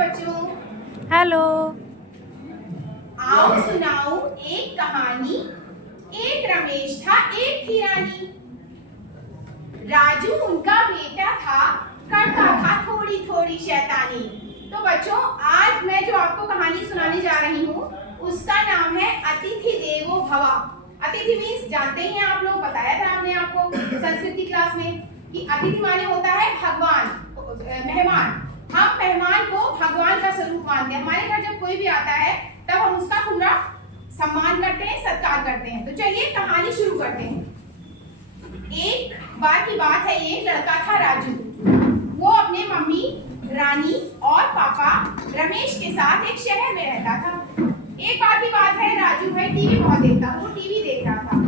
बच्चों। हेलो। आओ सुनाओ एक कहानी। एक रमेश था, एक थी रानी। राजू उनका बेटा था, करता था थोड़ी थोड़ी शैतानी। तो बच्चों, आज मैं जो आपको कहानी सुनाने जा रही हूँ उसका नाम है अतिथि देवो भव। अतिथि मीन्स जानते ही हैं आप लोग, बताया था हमने आपको संस्कृति क्लास में कि अतिथि माने होता है भगवान, मेहमान। हम मेहमान को भगवान का स्वरूप मानते हैं। हमारे घर जब कोई भी आता है तब हम उसका पूरा सम्मान करते हैं, सत्कार करते हैं। तो चलिए कहानी शुरू करते हैं। एक बार की बात है, एक लड़का था राजू। वो अपने मम्मी रानी और पापा रमेश के साथ एक शहर में रहता था। एक बार की बात है, राजू भाई टीवी बहुत देखता, वो टीवी देख रहा था।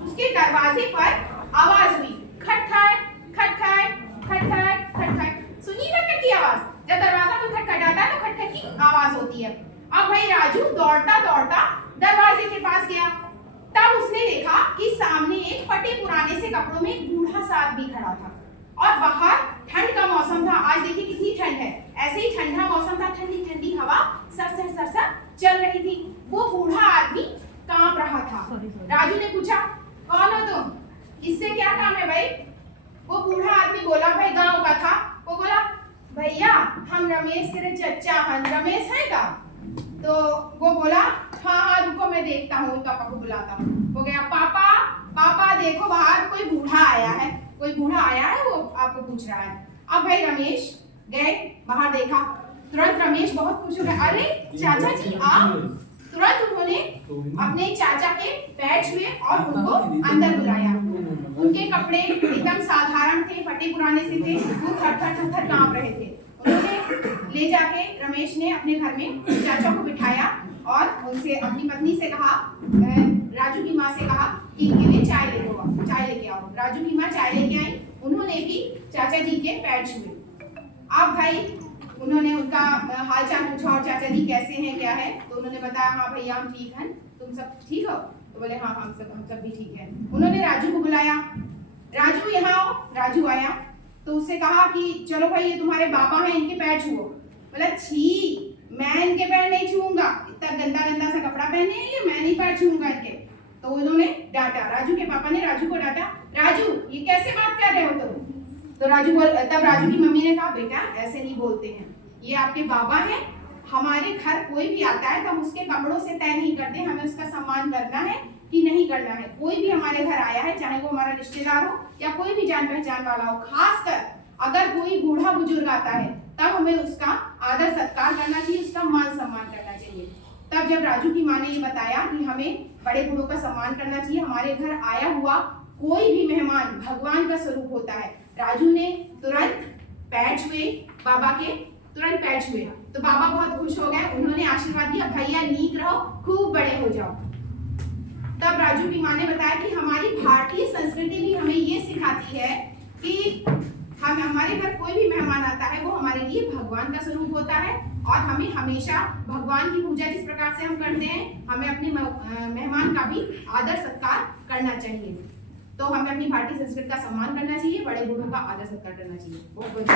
उसके दरवाजे पर आवाज हुई, खटखट खटखट खटखट खटखट। सुनिए खटखट की आवाज। जब दरवाजा कोई खटखटाता है तो खटखट की आवाज होती है। अब भाई राजू दौड़ता दौड़ता दरवाजे के पास गया। तब उसने देखा कि सामने एक फटे पुराने से कपड़ों में एक बूढ़ा सा आदमी खड़ा था और बाहर ठंड का मौसम था। आज देखिए कितनी ठंड है, ऐसे ही ठंडा मौसम था, ठंडी ठंडी हवा सरसर चल रही थी। वो बूढ़ा आदमी कांप रहा था। राजू ने पूछा, कौन हो तुम, इससे क्या काम है भाई? वो बूढ़ा आदमी बोला, भाई गांव का था। वो बोला, भैया हम रमेश तेरे चचा हैं, रमेश है का? तो वो बोला, हाँ रुको मैं देखता हूँ, पापा को बुलाता हूँ। वो गया, पापा पापा देखो बाहर कोई बूढ़ा आया है, कोई बूढ़ा आया है, वो आपको पूछ रहा है। अब भाई रमेश गए, बाहर देखा, तुरंत रमेश बहुत खुश हो गया, अरे चाचा जी आप। तुरंत उन्होंने अपने चाचा के पैर छुए और उनको अंदर बुलाया। उनके कपड़े एकदम साधारण थे, फटे पुराने से थे, वो थर कांप रहे थे। उन्होंने ले जाके रमेश ने अपने घर में चाचा को बिठाया और उनसे अपनी पत्नी से कहा, राजू की माँ से कहा कि इनके लिए चाय लेके आओ। राजू की माँ चाय लेके आई। उन्होंने भी चाचा जी के पैर छुए। अब भाई उन्होंने उनका हालचाल पूछा, और चाचा जी कैसे हैं, क्या है? तो उन्होंने बताया, हाँ भैया हम ठीक हैं, तुम सब ठीक हो? तो बोले हाँ हम सब भी ठीक है। उन्होंने राजू को बुलाया, राजू यहाँ आओ। राजू आया तो उससे कहा कि चलो भाई ये तुम्हारे बाबा हैं, इनके पैर छुओ। बोला, छी मैं इनके पैर नहीं छूऊंगा, इतना गंदा गंदा सा कपड़ा पहने हैं ये, मैं नहीं पैर छूऊंगा इनके। तो उन्होंने डांटा, राजू के पापा ने राजू को डांटा, राजू ये कैसे बात कर रहे हो तुम? तो तब राजू की मम्मी ने कहा, बेटा ऐसे नहीं बोलते हैं, ये आपके बाबा हैं, हमारे घर कोई भी आता है तो हम उसके कपड़ों से तय नहीं करते, हमें उसका सम्मान करना है कि नहीं करना है। कोई भी हमारे घर आया है, चाहे वो हमारा रिश्तेदार हो या कोई भी जान पहचान वाला हो, खासकर अगर कोई बूढ़ा बुजुर्ग आता है तब हमें उसका आदर सत्कार करना चाहिए, उसका मान सम्मान करना चाहिए। तब जब राजू की माँ ने ये बताया कि हमें बड़े बूढ़ों का सम्मान करना चाहिए, हमारे घर आया हुआ कोई भी मेहमान भगवान का स्वरूप होता है, राजू ने तुरंत पैर छुए बाबा के, तुरंत पैर छुए। तो बाबा बहुत खुश हो गए, उन्होंने आशीर्वाद दिया, भैया नीक रहो, खूब बड़े हो जाओ। तब राजू की माँ ने बताया कि हमारी भारतीय संस्कृति भी हमें ये सिखाती है कि हम हमारे घर कोई भी मेहमान आता है वो हमारे लिए भगवान का स्वरूप होता है और हमें हमेशा भगवान की पूजा जिस प्रकार से हम करते हैं, हमें अपने मेहमान का भी आदर सत्कार करना चाहिए। तो हमें अपनी भारतीय संस्कृति का सम्मान करना चाहिए, बड़े बूढ़ों का आदर सत्कार करना चाहिए। बहुत बहुत